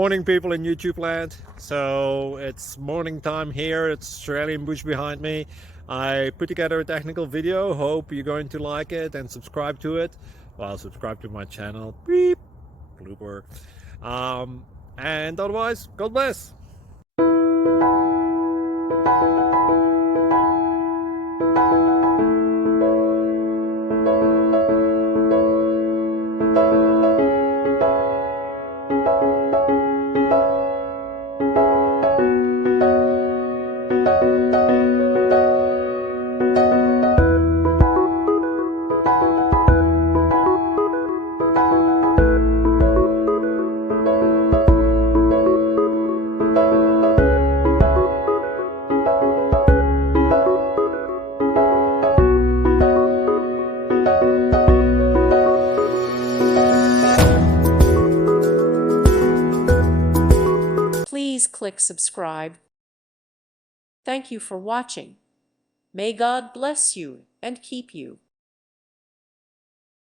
Morning, people in YouTube land. So it's morning time here. It's Australian bush behind me. I put together a technical video. Hope you're going to like it and subscribe to it. Well, subscribe to my channel. Beep. Blooper. And otherwise, God bless. Please click subscribe. Thank you for watching. May God bless you and keep you.